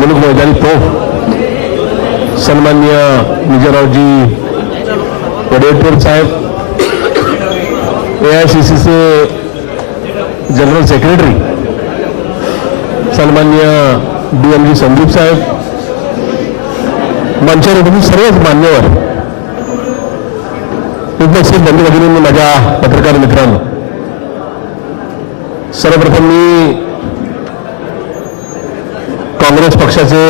मुलुक मैदानी तोफ। सन्मान्य विजयरावजी वडेटकर साहेब ए आय सी सीचे जनरल सेक्रेटरी सन्मान्य डी एम जी संदीप साहेब मंचावर उपस्थित सर्वच मान्यवर उपस्थित बंधू भगिनींनी माझ्या पत्रकार मित्रांनो सर्वप्रथम मी काँग्रेस पक्षाचे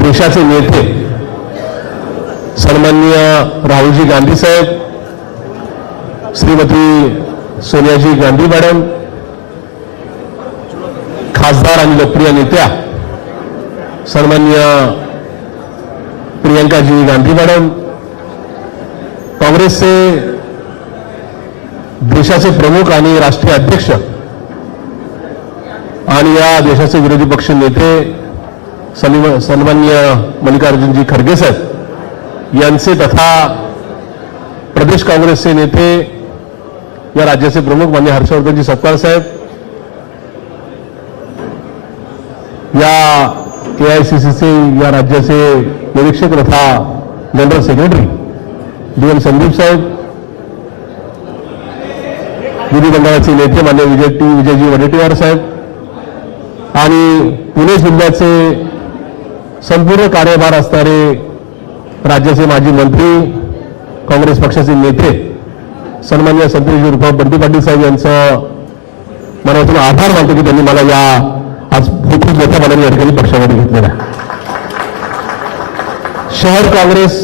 देशाचे नेते सन्माननीय राहुलजी गांधी साहेब श्रीमती सोनियाजी गांधी मॅडम खासदार आणि लोकप्रिय नेत्या सन्माननीय प्रियंकाजी गांधी मॅडम काँग्रेसचे देशाचे प्रमुख आणि राष्ट्रीय अध्यक्ष देशाचे विरोधी पक्ष नेते सन्म- सन्माननीय मल्लिकार्जुनजी खरगे साहेब यांचे तथा प्रदेश काँग्रेसचे नेते या राज्याचे प्रमुख मान्य हर्षवर्धनजी सपकाळ साहेब, या आय सी सीचे या राज्याचे निरीक्षक तथा general secretary D M Sandeep साहेब, विधिमंडळाचे नेते मान्य विजय, टी. विजयजी वडेट्टीवार साहेब आणि पुणे जिल्ह्याचे संपूर्ण कार्यभार असणारे राज्याचे माजी मंत्री काँग्रेस पक्षाचे नेते सन्मान्य संतोष उर्फ बंटी पाटील साहेब यांचं मनातून आभार मानतो की त्यांनी मला या आज खूप मोठ्या मनाने या ठिकाणी पक्षामध्ये घेतलेला शहर काँग्रेस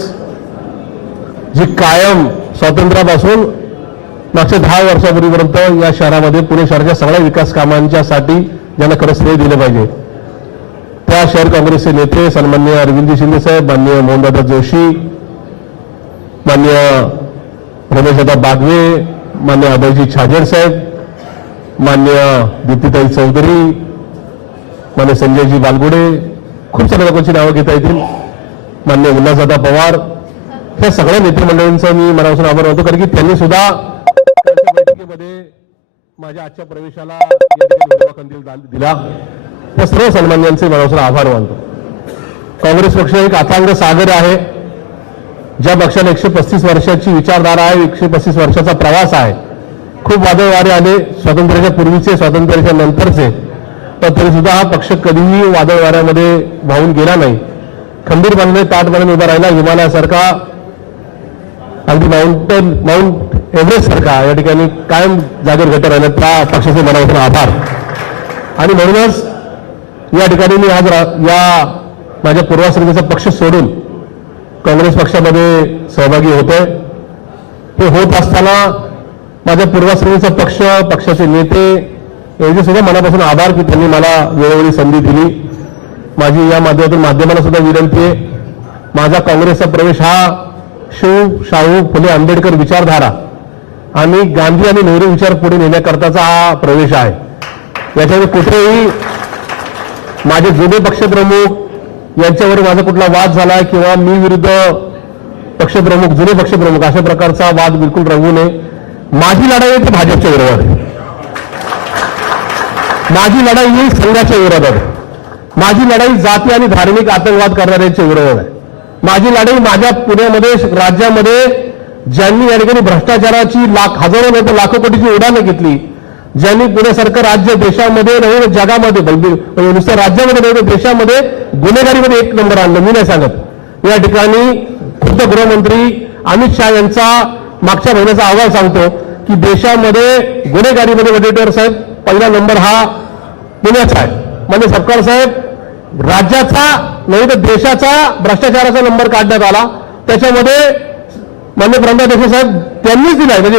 जी कायम स्वातंत्र्यापासून मागच्या दहा वर्षापूर्वीपर्यंत या शहरामध्ये पुणे शहराच्या सगळ्या विकास कामांच्यासाठी ज्यांना खरं श्रेय दिलं पाहिजे. त्या शहर काँग्रेसचे नेते सन्मान्य अरविंदजी शिंदे साहेब माननीय मोहनदादा जोशी मान्य रमेशदादा बागवे मान्य अभयजी छाजेड साहेब मान्य दीप्तीताई चौधरी मान्य संजयजी बालगुडे खूप साऱ्या लोकांची नावं घेता येतील. मान्य उल्हासदादा पवार ह्या सगळ्या नेतेमंडळींचा मी मनापासून आभार मानतो कारण की त्यांनी सुद्धा बैठकीमध्ये माझ्या आजच्या प्रवेशाला कंदील दिला त्या सर्व सन्मान्यांचे मनापासून आभार मानतो. काँग्रेस पक्ष एक अथांग सागर आहे. ज्या पक्षाला एकशे पस्तीस वर्षाची विचारधारा आहे एकशे पस्तीस वर्षाचा प्रवास आहे. खूप वादळ वारे आले स्वातंत्र्याच्या पूर्वीचे स्वातंत्र्याच्या नंतरचे. पण तरी सुद्धा हा पक्ष कधीही वादळ वाऱ्यामध्ये वाहून गेला नाही. खंबीरपणाने ताटपणाने उभा राहिला हिमालयासारखा अगदी माउंटन माउंट एव्हरेस्ट सारखा या ठिकाणी कायम जागेवर घट राहिला त्या पक्षाचे मनापासून आभार. आणि म्हणूनच या ठिकाणी मी आज या माझ्या पूर्वाश्रमीचा पक्ष सोडून काँग्रेस पक्षामध्ये सहभागी होतोय. हे होत असताना माझ्या पूर्वाश्रमीचा पक्ष पक्षाचे नेते यांचे सुद्धा मनापासून आभार की त्यांनी मला वेळोवेळी संधी दिली. माझी या माध्यमातून माध्यमाला सुद्धा विनंती आहे. माझा काँग्रेसचा प्रवेश हा शिव शाहू फुले आंबेडकर विचारधारा आणि गांधी आणि नेहरू विचार पुढे नेण्याकरताचा हा प्रवेश आहे. याच्यामध्ये कुठेही माझे जुने पक्षप्रमुख यांच्यावर माझा कुठला वाद झाला किंवा मी विरुद्ध पक्षप्रमुख जुने पक्षप्रमुख अशा प्रकारचा वाद बिलकुल रंगू नये. माझी लढाई आहे ती भाजपच्या विरोधात आहे. माझी लढाई ही संघाच्या विरोधात आहे. माझी लढाई जाती आणि धार्मिक आतंकवाद करणाऱ्यांच्या विरोधात आहे. माझी लढाई माझ्या पुण्यामध्ये राज्यामध्ये ज्यांनी या ठिकाणी भ्रष्टाचाराची लाख हजारो नाही तर लाखो कोटीची उडाणं घेतली ज्यांनी पुण्यासारखं राज्य देशामध्ये नव्हे जगामध्ये म्हणजे नुसतं राज्यामध्ये नव्हे देशामध्ये गुन्हेगारीमध्ये एक नंबर आणलं मी नाही सांगत. या ठिकाणी खुद्द गृहमंत्री अमित शहा यांचा मागच्या महिन्याचा अहवाल सांगतो की देशामध्ये गुन्हेगारीमध्ये वडेट्टीवार साहेब पहिला नंबर हा पुण्याचा आहे. म्हणजे सरकार साहेब राज्याचा नाही तर देशाचा भ्रष्टाचाराचा नंबर काढण्यात आला. त्याच्यामध्ये मान्य प्रमदाध्यक्ष साहेब त्यांनीच दिलाय म्हणजे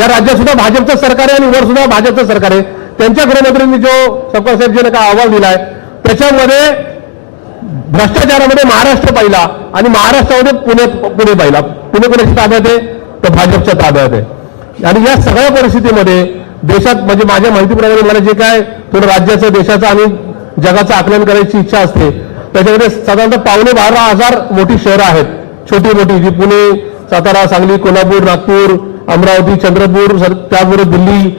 या राज्यात सुद्धा भाजपचं सरकार आहे आणि वर सुद्धा भाजपचं सरकार आहे. त्यांच्या गृहमंत्र्यांनी जो सपकाळ साहेबजीने काय अहवाल दिलाय त्याच्यामध्ये भ्रष्टाचारामध्ये महाराष्ट्र पाहिला आणि महाराष्ट्रामध्ये पुणे पुणे पहिला. पुणे कोणाच्या ताब्यात आहे? तर भाजपच्या ताब्यात आहे. आणि या सगळ्या परिस्थितीमध्ये देशात म्हणजे माझ्या माहितीप्रमाणे मला जे काय थोडं राज्याचं देशाचं आणि जगाचं आकलन करायची इच्छा असते त्याच्यामध्ये साधारणतः पावणे बारा हजार मोठी शहरं आहेत. छोटी मोठी जी पुणे सातारा सांगली कोल्हापूर नागपूर अमरावती चंद्रपूर सर- त्याबरोबर दिल्ली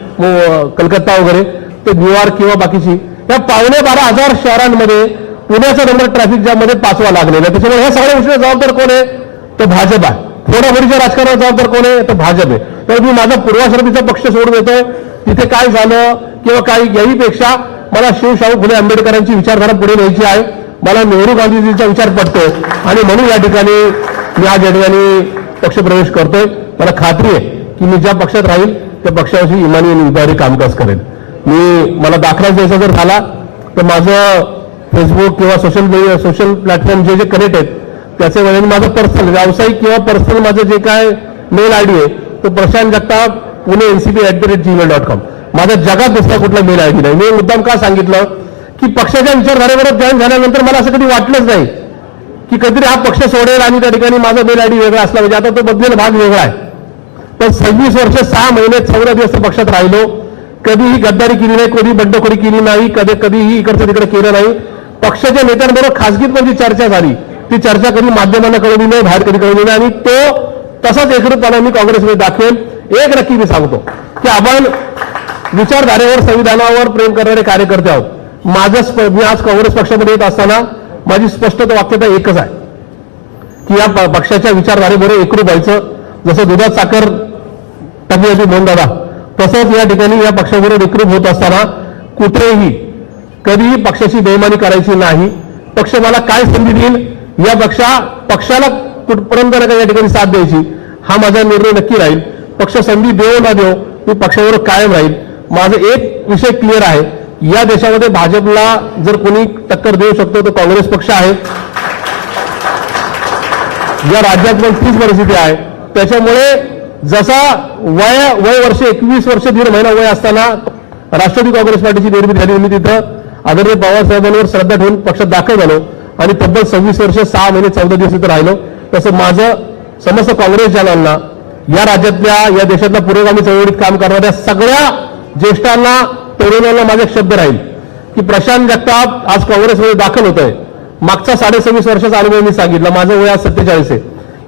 कलकत्ता वगैरे ते न्यूयॉर्क किंवा बाकीची. या पावणे बारा हजार शहरांमध्ये पुण्याचा नंबर ट्रॅफिक जॅममध्ये पाचवा लागलेला आहे. त्याच्यामुळे ह्या सगळ्या गोष्टीला जबाबदार कोण आहे? तर भाजप आहे. फोडाफोडीच्या राजकारणाला जबाबदार कोण आहे? तर भाजप आहे. तर मी माझा पूर्वाश्रमीचा पक्ष सोडून येतोय. तिथे काय झालं किंवा काही याहीपेक्षा मला शिवशाहू फुले आंबेडकरांची विचारधारा पुढे न्यायची आहे. मला नेहरू गांधीजींचा विचार पडतो आणि म्हणून या ठिकाणी मी आज या ठिकाणी पक्षप्रवेश करतोय. मला खात्री आहे की मी ज्या पक्षात राहील त्या पक्षाविषयी इमानी आणि उदारी कामकाज करेन. मी मला दाखला द्यायचा जर झाला तर माझं फेसबुक किंवा सोशल मीडिया सोशल प्लॅटफॉर्म जे जे कनेक्ट आहेत त्याचे वेळेने माझं पर्सनल व्यावसायिक किंवा पर्सनल माझं जे काय मेल आय डी आहे तो Prashant Jagtap Pune N C P at the rate Gmail dot com माझा जगात दुसरा कुठला मेल आय डी नाही. मी मुद्दाम का सांगितलं? की पक्षाच्या विचारधारेवर जॉईन झाल्यानंतर मला असं कधी वाटलंच नाही. की कधीतरी हा पक्ष सोडेल आणि त्या ठिकाणी माझा मेल आय डी वेगळा असला म्हणजे आता तो बदलेला भाग वेगळा आहे. पण सव्वीस वर्ष सहा महिने चौदा दिवस पक्षात राहिलो. कधीही गद्दारी केली नाही कधी बंडखोरी केली नाही कधी कधीही इकडचं तिकडे केलं नाही. पक्षाच्या नेत्यांबरोबर खासगीत पण जी चर्चा झाली ती चर्चा कधी माध्यमांना कळवली नाही बाहेर कधी कळवली नाही. आणि तो तसाच एकरूपपणा मी काँग्रेसमध्ये दाखवेल. एक नक्की मी सांगतो की आपण विचारधारेवर संविधानावर प्रेम करणारे कार्यकर्ते आहोत. माझं मी आज काँग्रेस पक्षामध्ये येत असताना माझी स्पष्ट वाक्यता एकच आहे. की या प- पक्षाच्या विचारधारेबरोबर एकरूप व्हायचं. जसं दुधात साखर टाकली होती मोहन दादा. तसंच या ठिकाणी या पक्षाबरोबर एकरूप होत असताना कुठेही कधीही पक्षाची बेमानी करायची नाही. पक्ष मला काय संधी देईल? या पक्षा पक्षाला कुठपर्यंत नका या ठिकाणी साथ द्यायची. हा माझा निर्णय नक्की राहील. पक्ष संधी देव ना देव मी पक्षाबरोबर कायम राहील. माझं एक विषय क्लिअर आहे. या देशामध्ये भाजपला जर कोणी टक्कर देऊ शकतो तो काँग्रेस पक्ष आहे. या राज्यात पण तीच परिस्थिती आहे. त्याच्यामुळे जसा वय वय वर्ष एकवीस वर्ष दीड महिना वय असताना राष्ट्रवादी काँग्रेस पार्टीची निर्मिती झाली. मी तिथं आदरणीय पवार श्रद्धा ठेवून पक्षात दाखल झालो. आणि तब्बल सव्वीस वर्ष सहा महिने चौदा दिवस तिथं राहिलो. तसं माझं समस्त काँग्रेस जनांना या राज्यातल्या या देशातल्या पुरोगामी चळवळीत काम करणाऱ्या सगळ्या ज्येष्ठांना तरुणांना माझा शब्द राहील. की प्रशांत जगताप आज काँग्रेसमध्ये दाखल होत आहे मागचा साडेसव्वीस वर्षाचा अनुभव मी सांगितला. माझं वय आज सत्तेचाळीस आहे.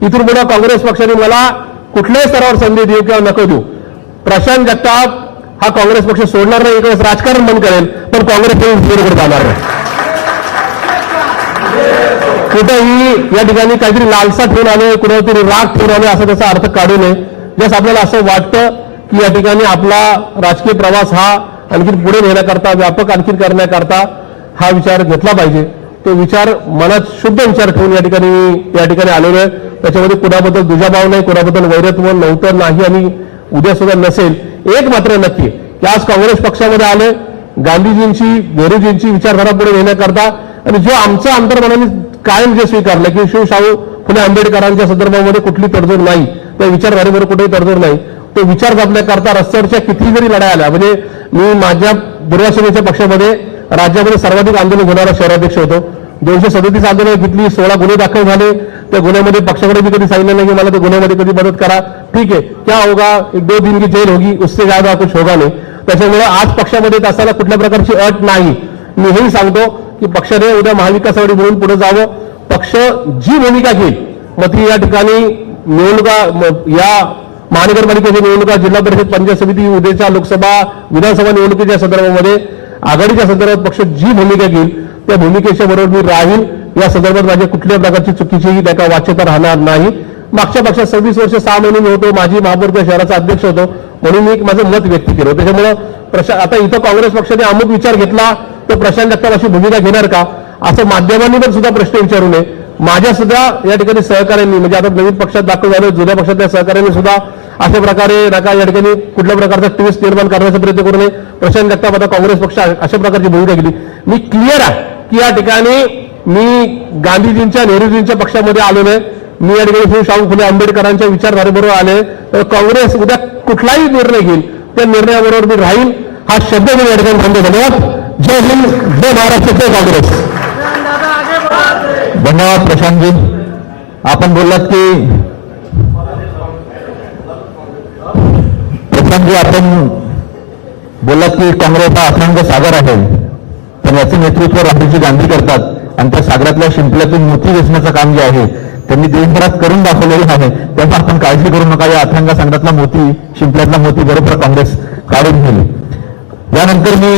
इथून पुढे काँग्रेस पक्षाने मला कुठल्याही स्तरावर संधी देऊ किंवा नको देऊ. प्रशांत जगताप हा काँग्रेस पक्ष सोडणार नाही. एक वेळेस राजकारण बंद करेल. पण काँग्रेस बरोबर जाणार नाही. कुठंही या ठिकाणी काहीतरी लालसा ठेवून आले कुठेतरी राग ठेवून आले असा त्याचा अर्थ काढू नये. जस आपल्याला असं वाटतं की या ठिकाणी आपला राजकीय प्रवास हा आणखी पुढे नेण्याकरता व्यापक आणखी करण्याकरता हा विचार घेतला पाहिजे. तो विचार मनात शुद्ध विचार ठेवून या ठिकाणी या ठिकाणी आलेलो आहे त्याच्यामध्ये कुणाबद्दल दुजाभाव नाही कुणाबद्दल वैरत्व नव्हतं नाही आणि उद्या सुद्धा नसेल. एक मात्र नक्की की आज काँग्रेस पक्षामध्ये आले गांधीजींची नेहरूजींची विचारधारा पुढे नेण्याकरता आणि जो आमचं अंतर्मनाने कायम जे स्वीकारलं की शिवशाहू फुले आंबेडकरांच्या संदर्भामध्ये कुठली तडजोड नाही त्या विचारधारेवर कुठेही तडजोड नाही तो विचार जपण्याकरता रस्त्यावरच्या किती जरी लढाई आल्या म्हणजे मी माझ्या पूर्वाश्रमीच्या पक्षामध्ये राज्यामध्ये सर्वाधिक आंदोलन होणारा शहराध्यक्ष होतो. दोनशे सदतीस आंदोलन घेतली सोळा गुन्हे दाखल झाले. त्या गुन्ह्यामध्ये पक्षाकडे मी कधी सांगितलं नाही की मला त्या गुन्ह्यामध्ये कधी मदत करा. ठीक आहे क्या होगा? एक दो दिन की जेल होगी उससे ज्यादा कुछ होगा नाही. त्याच्यामुळे आज पक्षामध्ये असताना कुठल्या प्रकारची अट नाही. मी हेही सांगतो की पक्षाने उद्या महाविकास आघाडी म्हणून पुढे जावं. पक्ष जी भूमिका घेईल मग ती या ठिकाणी निवडणुका या महानगरपालिकेच्या निवडणुका जिल्हा परिषद पंचायत समिती उद्याच्या लोकसभा विधानसभा निवडणुकीच्या संदर्भामध्ये आघाडीच्या संदर्भात पक्ष जी भूमिका घेईल त्या भूमिकेच्या बरोबर मी राहील. या संदर्भात माझ्या कुठल्याही प्रकारची चुकीचीही त्याका वाच्यता राहणार नाही. मागच्या पक्षात सव्वीस वर्ष सहा महिने मी होतो माझी महापौर त्या शहराचा अध्यक्ष होतो म्हणून मी एक माझं मत व्यक्त केलं. त्याच्यामुळं प्रशा आता इथं काँग्रेस पक्षाने अमुक विचार घेतला तर प्रशांत जगताप अशी भूमिका घेणार का? असं माध्यमांनी पण सुद्धा प्रश्न विचारू नये. माझ्या सुद्धा या ठिकाणी सहकार्यांनी म्हणजे आता नवीन पक्षात दाखल झालं जुन्या पक्षातल्या सहकार्यांनी सुद्धा अशा प्रकारे नका या ठिकाणी कुठल्या प्रकारचा ट्विस्ट निर्माण करण्याचा प्रयत्न करू नये. प्रशांत जगताप आता काँग्रेस पक्ष अशा प्रकारची भूमिका घेतली. मी क्लिअर आहे की या ठिकाणी मी गांधीजींच्या नेहरूजींच्या पक्षामध्ये आलो नाही. मी या ठिकाणी शिवशाहू फुले आंबेडकरांच्या विचारधारेबरोबर आले तर काँग्रेस उद्या कुठलाही निर्णय घेईल त्या निर्णयाबरोबर मी राहील. हा शब्द मी या ठिकाणी थांबतो. धन्यवाद. जय हिंद जय महाराष्ट्र जय काँग्रेस. धन्यवाद प्रशांतजी. आपण बोललात की प्रशांतजी आपण बोललात की काँग्रेस हा अखंड सागर आहे. पण याचं नेतृत्व राहुलजी गांधी करतात. आणि त्या सागरातल्या शिंपल्यातून मोती वेचण्याचं काम जे आहे त्यांनी देशभरात करून दाखवलेलं आहे. त्यामुळे आपण काळजी करू नका. या अथांग सागरातला मोती शिंपल्यातला मोती बरोबर काँग्रेस काढून घेईल. यानंतर मी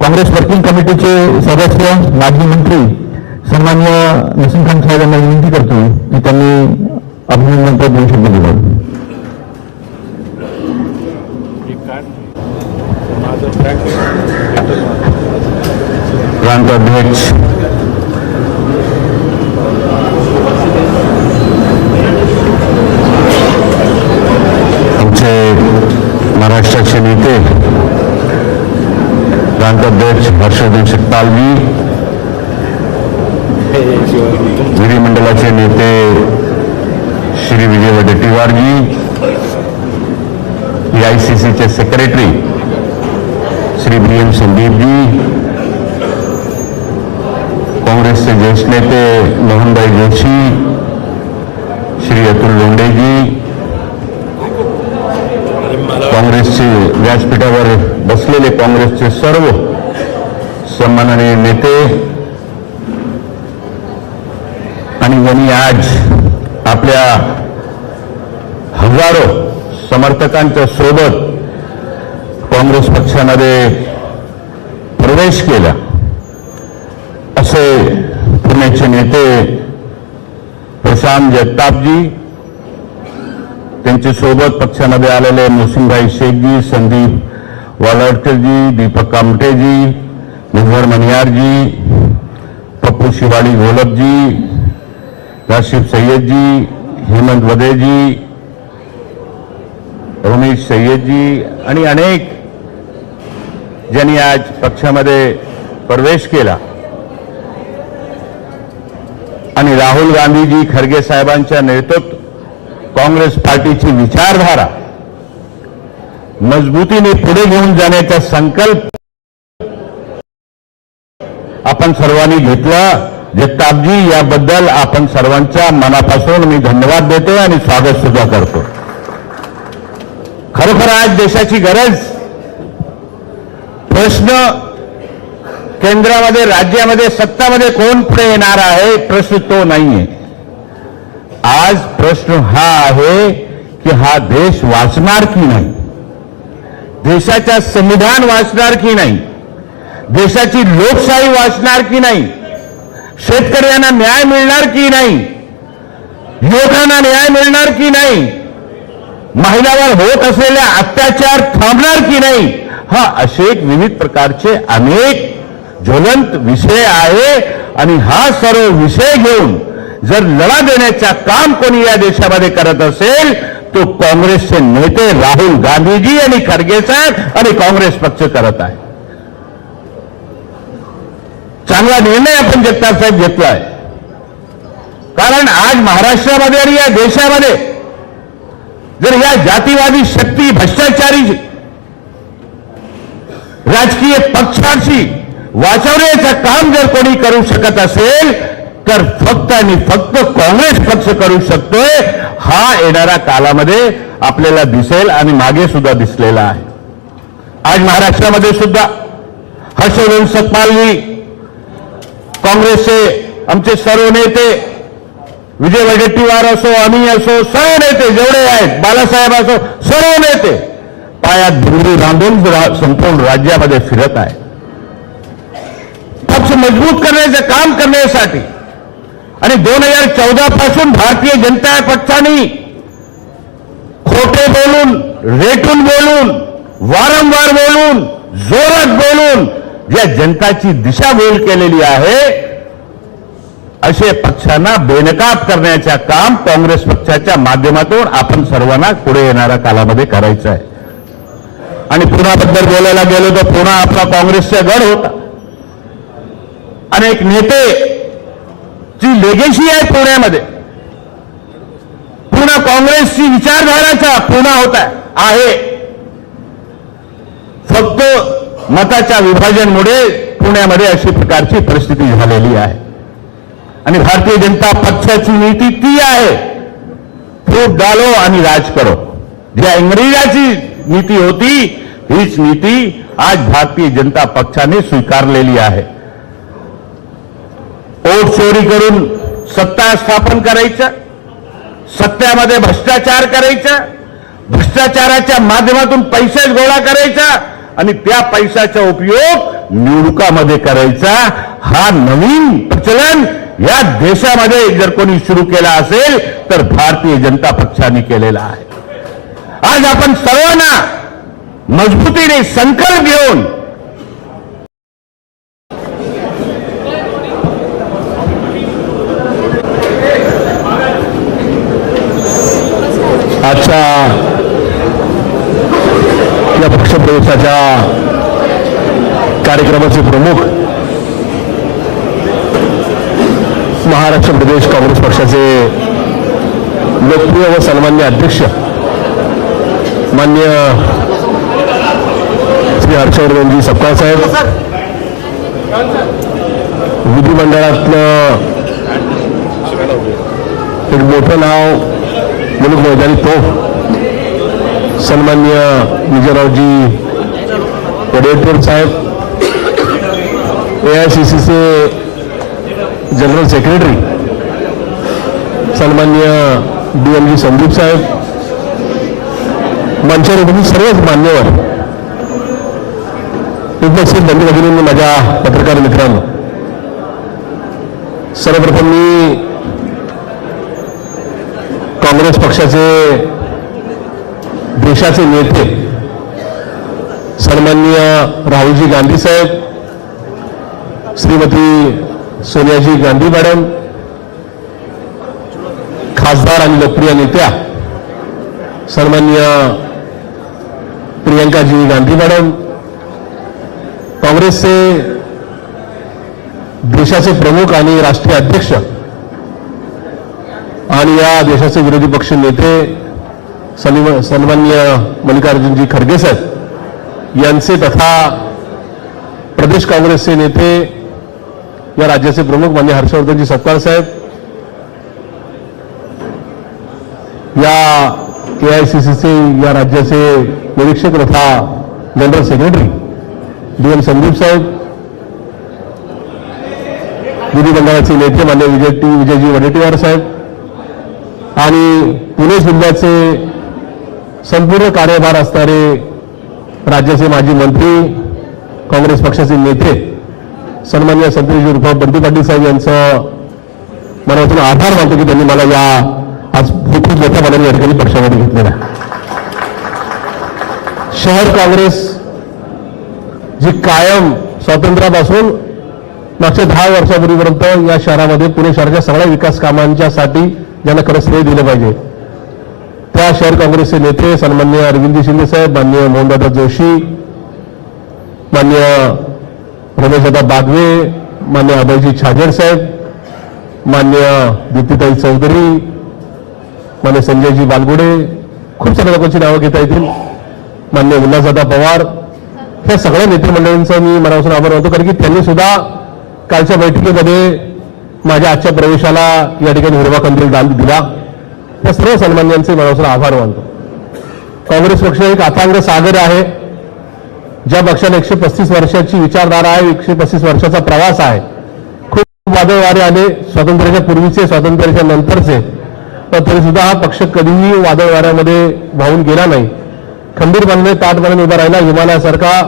काँग्रेस वर्किंग कमिटीचे सदस्य माजी मंत्री सन्मान्य नसीम खान साहेब यांना विनंती करतो की त्यांनी अभिनंदनपर दोन शब्द प्रांत अध्यक्ष आमचे महाराष्ट्राचे नेते प्रांताध्यक्ष हर्षवर्धन शिकपालजी विधिमंडळाचे नेते Shri Vijay Vadettiwarji P I C सीचे secretary Shri B M Sandeepji काँग्रेसचे ज्येष्ठ नेते मोहनभाई जोशी श्री अतुल लोंढेजी काँग्रेसचे व्यासपीठावर बसलेले काँग्रेसचे सर्व सन्माननीय नेते आणि यांनी आज आपल्या हजारो समर्थकांच्या सोबत काँग्रेस पक्षामध्ये प्रवेश केला. असे पुण्याचे नेते प्रशांत जगतापजी त्यांच्यासोबत पक्षामध्ये आलेले नरसिंहभाई शेखजी संदीप वालडकरजी दीपक कामटेजी निझर मनियारजी पप्पू शिवाड़ी घोलपजी राशिफ सय्यदजी हेमंत वदेजी रमेश सय्यदजी आणि अनेक ज्यांनी आज पक्षामध्ये प्रवेश केला आणि राहुल गांधीजी खरगे साहेबांच्या नेतृत्व काँग्रेस पार्टीची विचारधारा मजबूतीने पुढे घेऊन जाण्याचा संकल्प आपण सर्वांनी घेतला. जगतापजी याबद्दल आपण सर्वांच्या मनापासून मी धन्यवाद देतो आणि स्वागत सुद्धा करतो. खरोखर आज देशाची गरज प्रश्न केंद्रामध्ये राज्यामध्ये सत्तामध्ये कोण पुढे येणार आहे? प्रश्न तो नाहीये. आज प्रश्न हा आहे की हा देश वाचणार की नाही? देशाच्या संविधान वाचणार की नाही? देशाची लोकशाही वाचणार की नाही? शेतकऱ्यांना न्याय मिळणार की नाही? युवकांना न्याय मिळणार की नाही? महिलावर होत असलेल्या अत्याचार थांबणार की नाही? हा असे एक विविध प्रकारचे अनेक ज्वलंत विषय आहे आणि हा सर्व विषय घेऊन जर लढा देण्याचा काम कोणी या देशामध्ये करत असेल तो काँग्रेसचे नेते राहुल गांधीजी आणि खरगे साहेब आणि काँग्रेस पक्ष करत आहे. चांगला निर्णय आपण जगताप साहेब घेतलाय. कारण आज महाराष्ट्रामध्ये आणि या देशामध्ये जर या जातीवादी शक्ती भ्रष्टाचारी राजकीय पक्षाशी वाचवण्याचं काम जर कोणी करू शकत असेल तर फक्त आणि फक्त काँग्रेस पक्ष करू शकतोय. हा येणाऱ्या कालामध्ये आपल्याला दिसेल आणि मागे सुद्धा दिसलेला आहे. आज महाराष्ट्रामध्ये सुद्धा हर्षवर्धन सतपालजी काँग्रेसचे आमचे सर्व नेते विजय वडेट्टीवार असो आम्ही असो सर्व नेते जेवढे आहेत बालासाहेब असो सर्व नेते पायात भिंगरी बांधून संपूर्ण राज्यामध्ये फिरत आहे. पक्ष मजबूत करण्याचं काम करण्यासाठी आणि दोन हजार चौदा पासून भारतीय जनता पक्षाने खोटे बोलून रेटून बोलून वारंवार बोलून जोरात बोलून या जनताची दिशाभूल केलेली आहे. असे पक्षांना बेनकाब करण्याचे काम काँग्रेस पक्षाच्या माध्यमातून आपण सर्वांना पुढे येणाऱ्या कालामध्ये करायचं आहे. आणि पुण्याबद्दल बोलायला गेलो तर पुन्हा आपला काँग्रेसचा गड होता. आणि एक नेते ची लेगेशी आहे पुण्यामध्ये. पुन्हा काँग्रेसची विचारधाराचा पुन्हा होता आहे. फक्त मताच्या विभाजनमुळे पुण्यामध्ये अशी प्रकारची परिस्थिती झालेली आहे. आणि भारतीय जनता पक्षाची नीती ती आहे. फूट डालो आणि राज करो. ज्या इंग्रजाची नीती होती हीच नीती आज भारतीय जनता पक्षाने स्वीकारलेली आहे. ओट चोरी करून सत्ता स्थापन करायचं सत्यामध्ये भ्रष्टाचार करायचा भ्रष्टाचाराच्या माध्यमातून पैसे गोळा करायचा आणि त्या पैशाचा उपयोग निवडणुकामध्ये करायचा. हा नवीन प्रचलन या देशामध्ये जर कोणी सुरू केला असेल तर भारतीय जनता पक्षाने केलेला आहे. आज आपण सर्वांना मजबूतीने संकल्प घेऊन आजच्या या पक्षप्रवेशाच्या कार्यक्रमाचे प्रमुख महाराष्ट्र प्रदेश काँग्रेस पक्षाचे लोकप्रिय व सन्मान्य अध्यक्ष मान्य श्री हर्षवर्धनजी सपकाळ साहेब. विधिमंडळातलं एक मोठं नाव म्हणून मैदानी तो सन्मान्य विजयरावजी वडेट्टीवार साहेब. ए आय सी सीचे जनरल सेक्रेटरी सन्मान्य डी एम जी संदीप साहेब. मंचावर उपस्थित सर्वच मान्यवर. उपस्थित बंधू भगिनींनी माझ्या पत्रकार मित्रांनो सर्वप्रथम मी काँग्रेस पक्षाचे देशाचे नेते सन्माननीय राहुलजी गांधी साहेब श्रीमती सोनियाजी गांधी मॅडम खासदार आणि लोकप्रिय नेत्या सन्माननीय प्रियंकाजी गांधी मॅडम काँग्रेसचे देशाचे प्रमुख आणि राष्ट्रीय अध्यक्ष या देशाचे विरोधी पक्ष नेते सन्मान्य सन्माननीय मल्लिकार्जुनजी खरगे साहेब तथा प्रदेश काँग्रेसचे नेते या राज्याचे प्रमुख मान्य हर्षवर्धनजी सपकाळ साहेब, या ए आय सी सीचे या राज्याचे निरीक्षक तथा general secretary D M Sandeep साहेब विधिमंडळाचे नेते मान्य विजय टी विजयजी वडेट्टीवार साहेब आणि पुणे जिल्ह्याचे संपूर्ण कार्यभार असणारे राज्याचे माजी मंत्री काँग्रेस पक्षाचे नेते सन्मान्य संतरीजी रुपा बंटी पाटील साहेब यांचं मनातून आभार मानतो की त्यांनी मला या आज खूप मोठ्या मनाने या ठिकाणी पक्षामध्ये घेतलेला आहे. शहर काँग्रेस जी कायम स्वातंत्र्यापासून मागच्या दहा वर्षापूर्वीपर्यंत या शहरामध्ये पुणे शहराच्या सगळ्या विकास कामांच्यासाठी ज्यांना खरं श्रेय दिलं पाहिजे त्या शहर काँग्रेसचे नेते सन्मान्य अरविंद शिंदे साहेब मान्य मोहनदादा जोशी मान्य रमेशदादा बागवे मान्य अभयजी छाजेड साहेब मान्य दीप्तीताई चौधरी मान्य संजयजी बालगुडे खूप साऱ्या लोकांची नावं घेता येतील. मान्य उल्हासदादा पवार या सगळ्या नेतेमंडळींचा मी मनापासून आभार मानतो कारण की त्यांनी सुद्धा कालच्या बैठकीमध्ये माझ्या आजच्या प्रवेशाला या ठिकाणी हिरवा कंदील दान दिला. त्या सर्व सन्मान्यांचे मनापासून आभार मानतो. काँग्रेस पक्ष एक अथांग सागर आहे ज्या पक्षाने एकशे पस्तीस वर्षाची विचारधारा आहे एकशे पस्तीस वर्षाचा प्रवास आहे. खूप वादळ वारे आले स्वातंत्र्याच्या पूर्वीचे स्वातंत्र्याच्या नंतरचे. पण तरी सुद्धा हा पक्ष कधीही वादळ वाऱ्यामध्ये वाहून गेला नाही. खंबीरपणे ताटपणाने उभा राहिला हिमालयासारखा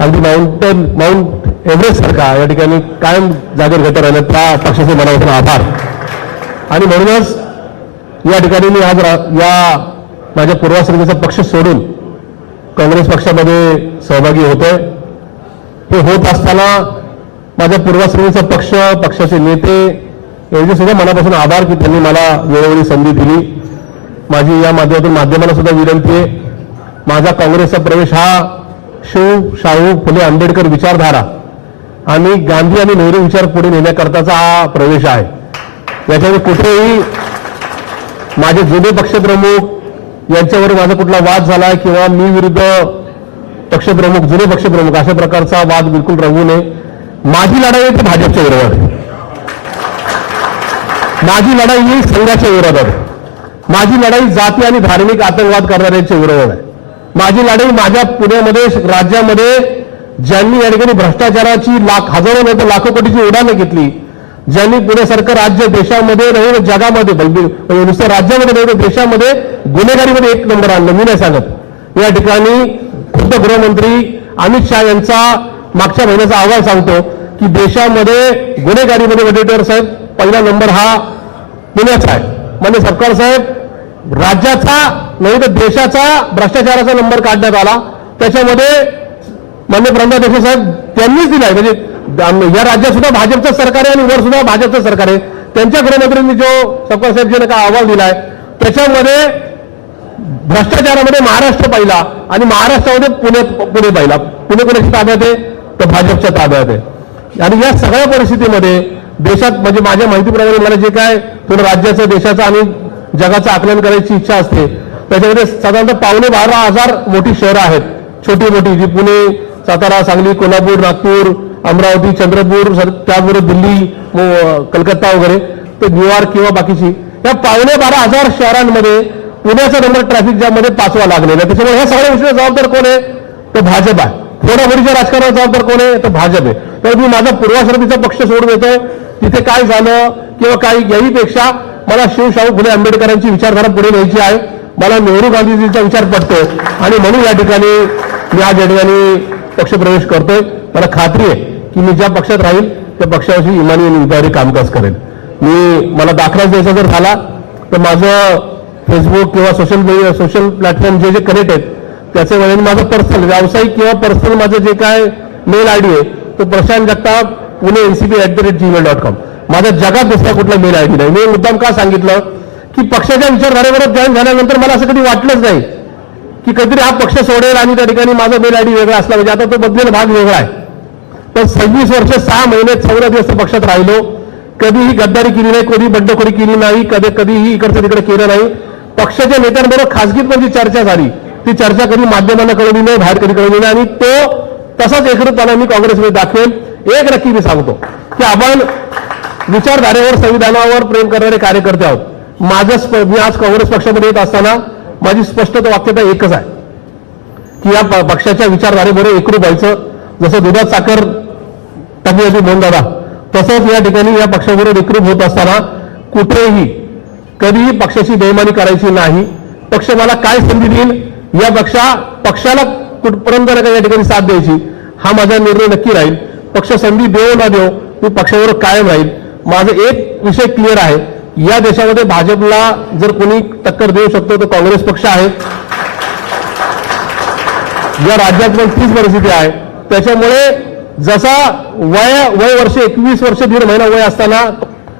अगदी माउंटन माउंट एव्हरेस्ट सारखा या ठिकाणी कायम जागेवर घेता राहिला. त्या पक्षाचे मनापासून आभार. आणि म्हणूनच या ठिकाणी मी आज या माझ्या पूर्वाश्रमीचा पक्ष सोडून काँग्रेस पक्षामध्ये सहभागी होतोय. हे होत असताना माझ्या पूर्वाश्रमीचा पक्ष पक्षाचे नेते यांचे सुद्धा मनापासून आभार की त्यांनी मला वेळोवेळी संधी दिली. माझी या माध्यमातून माध्यमाला सुद्धा विनंती आहे. माझा काँग्रेसचा प्रवेश हा शिव शाहू फुले आंबेडकर विचारधारा आणि गांधी आणि नेहरू विचार पुढे नेण्याकरताचा हा प्रवेश आहे. याच्यामुळे कुठेही माझे जुने पक्षप्रमुख यांच्यावर माझा कुठला वाद झाला किंवा मी विरुद्ध पक्षप्रमुख जुने पक्षप्रमुख अशा प्रकारचा वाद बिलकुल रंगू नये. माझी लढाई आहे ती भाजपच्या विरोधात आहे. माझी लढाई ही संघाच्या विरोधात आहे. माझी लढाई जाती आणि धार्मिक आतंकवाद करणाऱ्यांच्या विरोधात आहे माझी लढाई माझ्या पुण्यामध्ये राज्यामध्ये ज्यांनी या ठिकाणी भ्रष्टाचाराची लाख हजारो नाही तर लाखो कोटीची उडाणं घेतली ज्यांनी पुण्यासारखं राज्य देशामध्ये नाही जगामध्ये म्हणजे नुसतं राज्यामध्ये नाही देशामध्ये गुन्हेगारीमध्ये एक नंबर आणलं मी नाही सांगत या ठिकाणी खुद्द गृहमंत्री अमित शहा यांचा मागच्या महिन्याचा अहवाल सांगतो की देशामध्ये गुन्हेगारीमध्ये वडेटर साहेब पहिला नंबर हा पुण्याचा आहे. म्हणजे सरकार साहेब राज्याचा नाही तर देशाचा भ्रष्टाचाराचा नंबर काढण्यात आला. त्याच्यामध्ये मान्य प्रमोद साहेब त्यांनीच दिलाय म्हणजे या राज्यात सुद्धा भाजपचं सरकार आहे आणि वर सुद्धा भाजपचं सरकार आहे. त्यांच्या गृहमंत्र्यांनी जो सरकार साहेबजीने काय अहवाल दिलाय त्याच्यामध्ये भ्रष्टाचारामध्ये महाराष्ट्र पहिला आणि महाराष्ट्रामध्ये पुणे पुणे पहिला. पुणे कोणाच्या ताब्यात आहे? तर भाजपच्या ताब्यात आहे. आणि या सगळ्या परिस्थितीमध्ये देशात म्हणजे माझ्या माहितीप्रमाणे मला जे काय थोडं राज्याचं देशाचं आणि जगाचं आकलन करायची इच्छा असते. त्याच्यामध्ये साधारणतः पावणे बारा हजार मोठी शहरं आहेत. छोटी मोठी जी पुणे सातारा सांगली कोल्हापूर नागपूर अमरावती चंद्रपूर त्याचबरोबर दिल्ली कलकत्ता वगैरे ते न्यूयॉर्क किंवा बाकीची. या पावणे बारा हजार शहरांमध्ये पुण्याचा नंबर ट्रॅफिक जॅममध्ये पाचवा लागलेला आहे. त्याच्यामुळे ह्या सगळ्या गोष्टीला जबाबदार कोण आहे? तर भाजप आहे. फोडाफोडीच्या राजकारणात जबाबदार कोण आहे? तर भाजप आहे. तर मी माझा पूर्वाश्रमीचा पक्ष सोडून येतोय. तिथे काय झालं किंवा काही याहीपेक्षा मला शिवशाहू फुले आंबेडकरांची विचारधारा पुढे न्यायची आहे. मला नेहरू गांधीजींचा विचार पडतो आणि म्हणून या ठिकाणी मी आज या ठिकाणी पक्षप्रवेश करतोय. मला खात्री आहे की मी ज्या पक्षात राहील त्या पक्षाशी इमानी आणि विभारी कामकाज करेन मी मला दाखला द्यायचा जर झाला तर माझं फेसबुक किंवा सोशल मीडिया सोशल प्लॅटफॉर्म जे जे कनेक्ट आहेत त्याचे वेळेने माझं पर्सनल व्यावसायिक किंवा पर्सनल माझं जे काय मेल आय डी आहे तो Prashant Jagtap Pune NCB at the rate Gmail dot com माझा जगात दुसरा कुठला मेल आय डी नाही? मी मुद्दाम का सांगितलं? की पक्षाच्या विचारधारेबरोबर जॉईन झाल्यानंतर मला असं कधी वाटलंच नाही की कधीतरी हा पक्ष सोडेल आणि त्या ठिकाणी माझा मेल आय डी वेगळा असला म्हणजे आता तो बदलेला भाग वेगळा आहे. पण सव्वीस वर्ष सहा महिने चौदा दिवस पक्षात राहिलो. कधीही गद्दारी केली नाही कधी बंडखोरी केली नाही कधी कधीही इकडचं तिकडे केलं नाही. पक्षाच्या नेत्यांबरोबर खासगीत म्हणजे चर्चा झाली. ती चर्चा कधी माध्यमांना कळवली नाही बाहेर कधी कळवली नाही. आणि तो तसाच एकरूपपणा मी काँग्रेसमध्ये दाखवेन. एक नक्की मी सांगतो की आपण विचारधारेवर संविधानावर प्रेम करणारे कार्यकर्ते आहोत. माझं मी आज काँग्रेस पक्षामध्ये येत असताना माझी स्पष्ट वाक्यता एकच आहे. की या प- पक्षाच्या विचारधारेबरोबर एकरूप व्हायचं. जसं दुधात साखर टाकली होती दादा तसंच या ठिकाणी या पक्षाबरोबर एकरूप होत असताना कुठेही कधीही पक्षाची बेमानी करायची नाही. पक्ष मला काय संधी देईल? या पक्षा पक्षाला कुठपर्यंत या ठिकाणी साथ द्यायची हा माझा निर्णय नक्की राहील. पक्ष संधी देऊ ना देऊ मी पक्षाबरोबर कायम राहील. माझं एक विषय क्लिअर आहे. या देशामध्ये भाजपला जर कोणी टक्कर देऊ शकतो तर काँग्रेस पक्ष आहे. या राज्यात पण तीच परिस्थिती आहे. त्याच्यामुळे जसा वय वय वर्ष एकवीस वर्ष दीड महिना वय असताना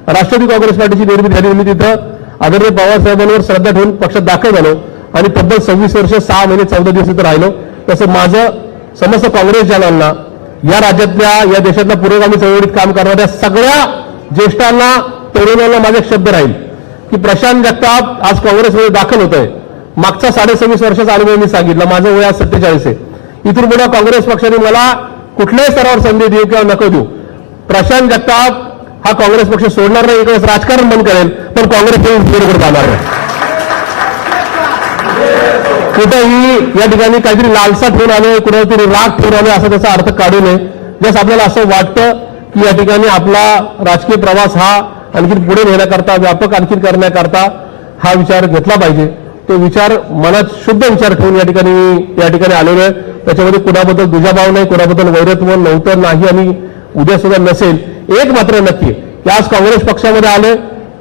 राष्ट्रवादी काँग्रेस पार्टीची निर्मिती झाली मी तिथं. आदरणीय पवार साहेबांवर श्रद्धा ठेवून पक्षात दाखल झालो. आणि तब्बल सव्वीस वर्ष सहा महिने चौदा दिवस इथं राहिलो. तसं माझं समस्त काँग्रेस जनांना या राज्यातल्या या देशातल्या पुरोगामी चळवळीत काम करणाऱ्या सगळ्या ज्येष्ठांना तरुणांना माझा शब्द राहील की प्रशांत जगताप आज काँग्रेसमध्ये दाखल होत आहे मागचा साडेसव्वीस वर्षाचा अनुभव मी सांगितला माझं वय आज सत्तेचाळीस आहे. इथून पुढे काँग्रेस पक्षाने मला कुठल्याही स्तरावर संधी देऊ किंवा नको देऊ. प्रशांत जगताप हा काँग्रेस पक्ष सोडणार नाही इकडे राजकारण बंद करेल पण काँग्रेस येऊन बरोबर जाणार नाही. कुठेही या ठिकाणी काहीतरी लालसा ठेवून आले कुठेतरी राग ठेवून आले असं त्याचा अर्थ काढू नये. जस आपल्याला असं वाटतं की या ठिकाणी आपला राजकीय प्रवास हा आणखी पुढे नेण्याकरता व्यापक आणखी करण्याकरता हा विचार घेतला पाहिजे. तो विचार मनात शुद्ध विचार ठेवून या ठिकाणी या ठिकाणी आलेलो आहे. त्याच्यामध्ये कुणाबद्दल दुजाभाव नाही कुणाबद्दल वैरत्व नव्हतं नाही आणि उद्या सुद्धा नसेल. एक मात्र नक्की की आज काँग्रेस पक्षामध्ये आले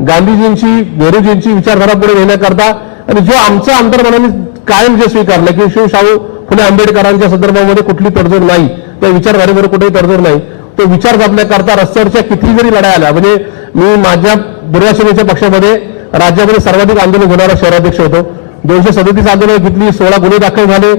गांधीजींची नेहरूजींची विचारधारा पुढे नेण्याकरता आणि जो आमचा अंतर्मनाने कायम जे स्वीकारलं की शिवशाहू फुले आंबेडकरांच्या संदर्भामध्ये कुठली तडजोड नाही त्या विचारधारेवर कुठेही तडजोड नाही. तो विचार जपण्याकरता रस्त्यावरच्या किती जरी लढाई आल्या म्हणजे मी माझ्या बुर्यासेनेच्या पक्षामध्ये राज्यामध्ये सर्वाधिक आंदोलन होणारा शहराध्यक्ष होतो. दोनशे सदतीस आंदोलन घेतली सोळा गुन्हे दाखल झाले